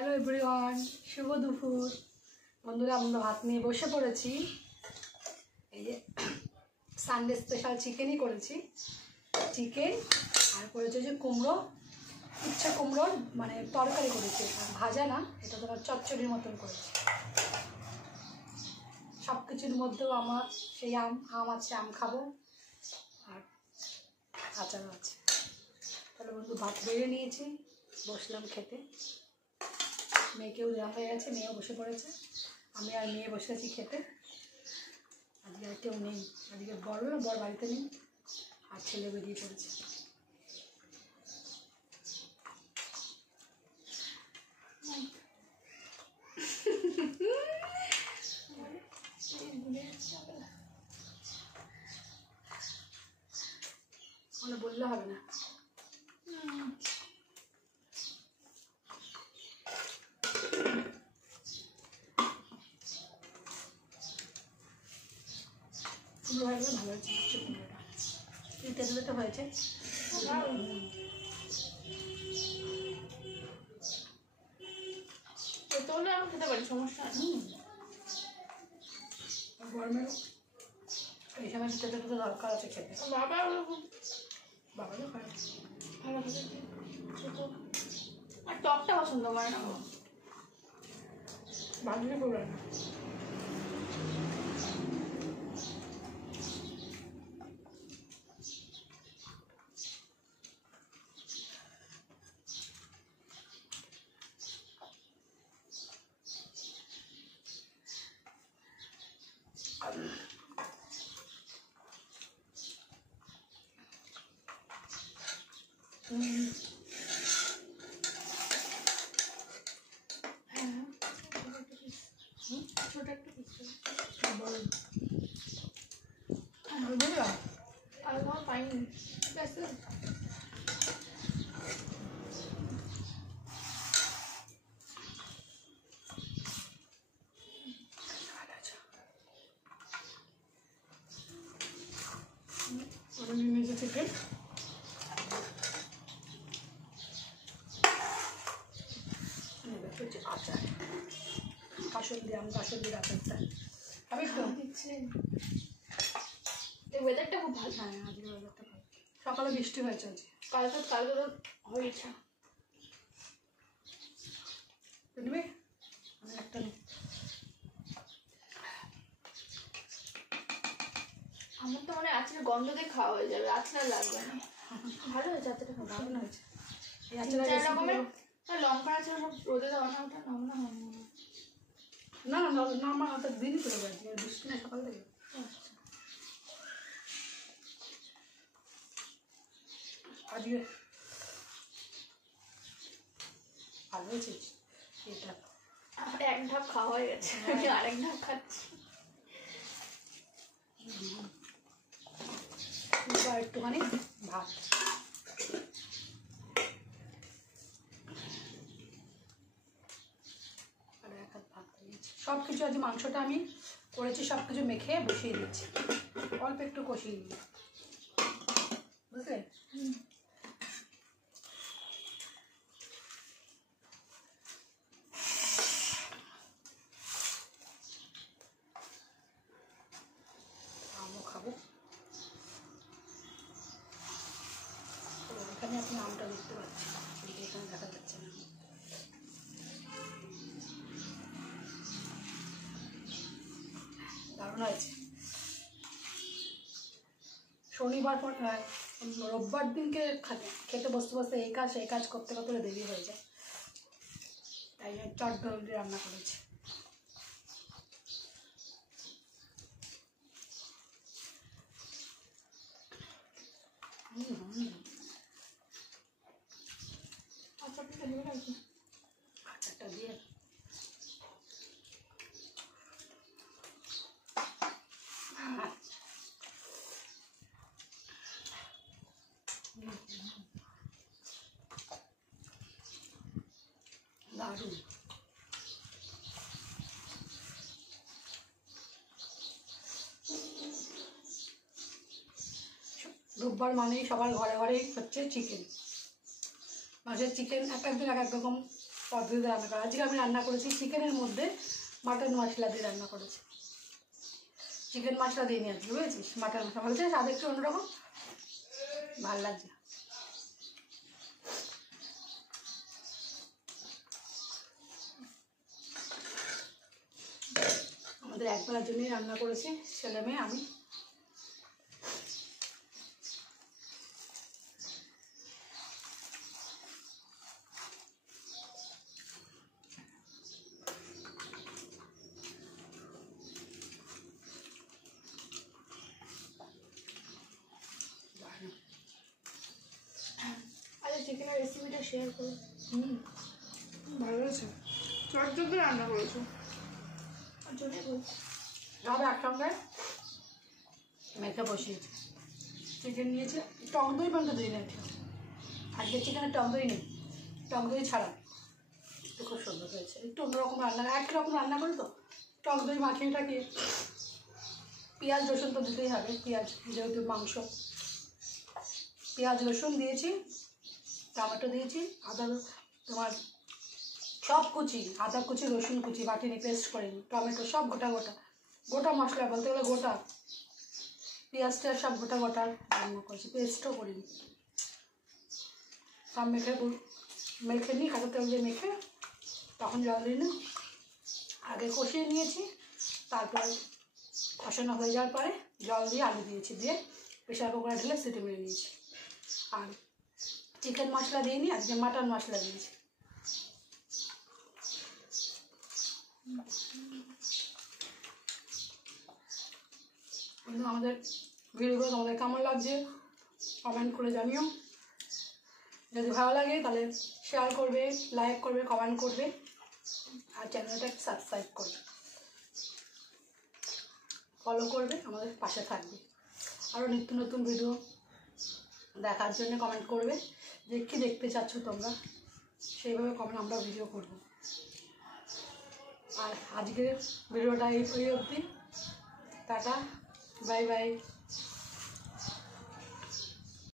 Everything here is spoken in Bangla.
হ্যালো এভরিওয়ান, শুভ দুপুর বন্ধুরা। আমরা ভাত নিয়ে বসে পড়েছি। এই যে সানডে স্পেশাল চিকেনই করেছি, চিকেন আর করেছে যে কুমড়ো, ইচ্ছা কুমড়োর মানে তরকারি করেছি, ভাজা না, এটা তোমার চচ্চড়ির মতন করেছি। সব কিছুর মধ্যেও আমার সেই আম আছে, আম খাবো, আর আচারও আছে। তাহলে বন্ধু ভাত বেড়ে নিয়েছি, বসলাম খেতে। মেয়েকেও দেওয়া হয়ে গেছে, মেয়েও বসে পড়েছে, আমি আর মেয়ে বসে আছি খেতে। আজকে আর কেউ নেই, আজকে বড় বাড়িতে নেই, আর ছেলে বেরিয়ে পড়েছে। বললে হবে না। কুমড়ো ভালো হয়েছে, কুমড়োটা তেঁতুলেটা হয়েছে। তেঁতুলে আমি খেতে পারি, সমস্যা নেই। গরমে এই সময় তেঁতুলটা দরকার আছে খেতে। বাবারও খায়, ভালো খেতে। আর টকটা পছন্দ করে না, ভাজলে করবে না। ছোট একটা পিস আর আমার পাইনি। ঠিক আছে, চিকেন আচার, কাসুন্দি আম, কাসুন্দির আচারটা আমি দিচ্ছে। এই ওয়েদারটা খুব ভালো। হ্যাঁ, আজকে ওয়েদারটা ভালো। সকালে বৃষ্টি হয়েছে, কালকে হয়েছে। বুঝবি আমি একটা আমার তো মনে হয় আচারের গন্ধ দিয়ে খাওয়া হয়ে যাবে, আচার লাগবে না। ভালো হয়েছে আচারটা, খুব দারুণ হয়েছে। এই চার আচারের রকমের লঙ্কা আচার সব রোদে দেওয়া না, ওটা নাম না হয় না না না, আমার ওটা দিনই করে গেছে, বৃষ্টি না সকাল থেকে। আজকে ভালো হয়েছে এটা। আমার এক ধাপ খাওয়া হয়ে গেছে, আরেক ধাপ খাচ্ছি। একটুখানি ভাত, আর এক হাত ভাত দিয়েছি। সব কিছু আজ মাংসটা আমি করেছি, সব কিছু মেখে বসিয়ে দিচ্ছি, অল্প একটু কষিয়ে দিই, বুঝলে? আমও খাবো। এখানে আপনি আমটা দেখতে পাচ্ছেন, এখানে দেখা যাচ্ছে না। দারুণ হয়েছে। শনিবার পর রোববার দিনকে খেতে বসতে বসতে এই কাজ সেই কাজ করতে করতে দেরি হয়ে যায়, তাই চট জলদি রান্না করেছি। আচারটা দিয়ে দারুণ। রোববার মানেই সবার ঘরে ঘরেই হচ্ছে চিকেন। মাছের চিকেন এক একদিন এক এক রকম পদ্ধতিতে রান্না করা। আজকে আমি রান্না করেছি চিকেনের মধ্যে মাটন মশলা দিয়ে রান্না করেছি। চিকেন মশলা দিয়ে নিয়ে আসছি, বুঝেছিস? মাটন মশলা বলছে স্বাদ একটু অন্যরকম, ভালো লাগছে। আমাদের একবেলার জন্যই রান্না করেছি, ছেলে মেয়ে আমি। আচ্ছা, চিকেনের রেসিপিটা শেয়ার করো। ভালো হয়েছে, চটজলদি রান্না করেছো। আর জন্যই বলছি। সব একসঙ্গে মেখে বসিয়েছি। চিকেন নিয়েছে, টক দই পর্যন্ত দিই না। আজকে চিকেনের টক দই নেই, টক দই ছাড়া। তো খুব সুন্দর হয়েছে, একটু অন্যরকম রান্না, একই রকম রান্না করি তো। টক দই মাখিয়ে টাকিয়ে পেঁয়াজ রসুন তো দিতেই হবে, পেঁয়াজ যেহেতু মাংস। পেঁয়াজ রসুন দিয়েছি, টমেটো দিয়েছি, আদা তোমার সব কুচি, আদা কুচি রসুন কুচি বাটিনি, পেস্ট করিনি, টমেটো সব গোটা গোটা, গোটা মশলা বলতে গেলে গোটা। পেঁয়াজটা সব গোটা গোটা রান্না করেছি, পেস্টও করিনি। সব মেখে নিই, কাঁচা তেল দিয়ে মেখে তখন জল দিই না, আগে কষিয়ে নিয়েছি। তারপর কষানো হয়ে যাওয়ার পরে জল দিয়ে আলু দিয়েছি, দিয়ে প্রেশার কুকারে ঢেলে সিটি মেরে নিয়েছি। আর চিকেন মশলা দিইনি, আজকে মাটন মশলা দিয়েছি। আমাদের ভিডিওগুলো তোমাদের কেমন লাগছে কমেন্ট করে জানিও। যদি ভালো লাগে তাহলে শেয়ার করবে, লাইক করবে, কমেন্ট করবে, আর চ্যানেলটা সাবস্ক্রাইব করবে, ফলো করবে, আমাদের পাশে থাকবে। আরও নিত্য নতুন ভিডিও দেখার জন্য কমেন্ট করবে, যে কী দেখতে চাচ্ছ তোমরা, সেইভাবে কমেন্ট আমরা ভিডিও করব। আর আজকের ভিডিওটা এই অবধি। Tata, bye bye.